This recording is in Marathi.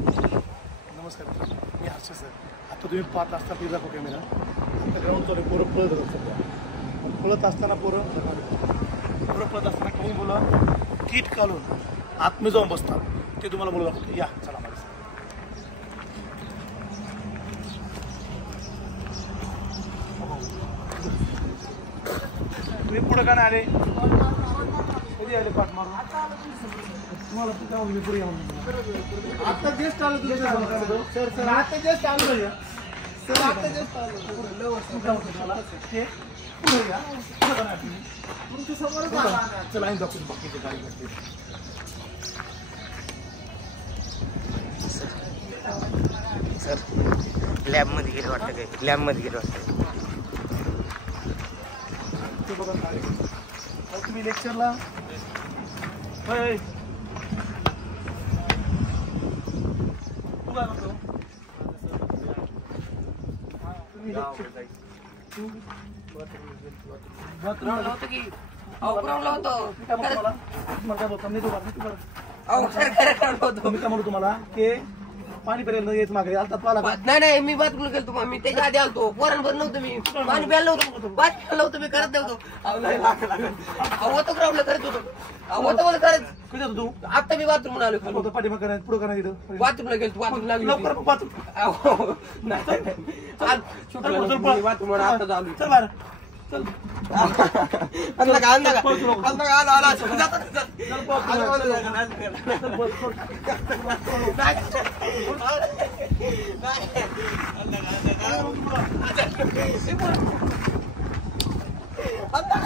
नमस्कार मी हर्ष सर. आता तुम्ही पाहत असता प्लीज दाखव कॅमेरा. आता ग्राउंड चालू पोरं पळत होतात सध्या. पळत असताना पोरं पळत असताना काही मुलं किट काढून आतमध्ये जाऊन बसतात. ते तुम्हाला मुलं दाखवतो. या चला माझ्या तुम्ही पुढं का नाही आले? कधी आले पाठ मारून? तुम्हाला मी पुढे येऊन आता जस्ट आलो तुझ्या सर सर आता जस्ट आलो भैया सर आता जस्ट आलो ते पुढे या तुमच्या समोर चला आणि दाखवून बाकीचे गाडी करते. सर लॅबमध्ये गेलं वाटतं काय लॅबमध्ये गेलं वाटतं. ते बघा तुम्ही लेक्चरला होय तुम्हाला की पाणी पर्यंत यायचं मागे आलतात पाला. नाही मी बाथरूम गेलो तुम्हाला. मी त्याच्या आधी आलतो पोरांवर नव्हतं. मी पाणी प्यायला नव्हतं. पाणी प्यायला होतं. मी करत नव्हतो. होतो ग्राउंडला करत होतो. होतं मला करत. कुठे होतो तू? आता मी बाथरूम आलो. पाठीमाग करायचं पुढे करायचं बाथरूमला गेलो. बाथरूम लागली लवकर बाथरूम बाथरूम आता चालू. चल बाहेर चल. आता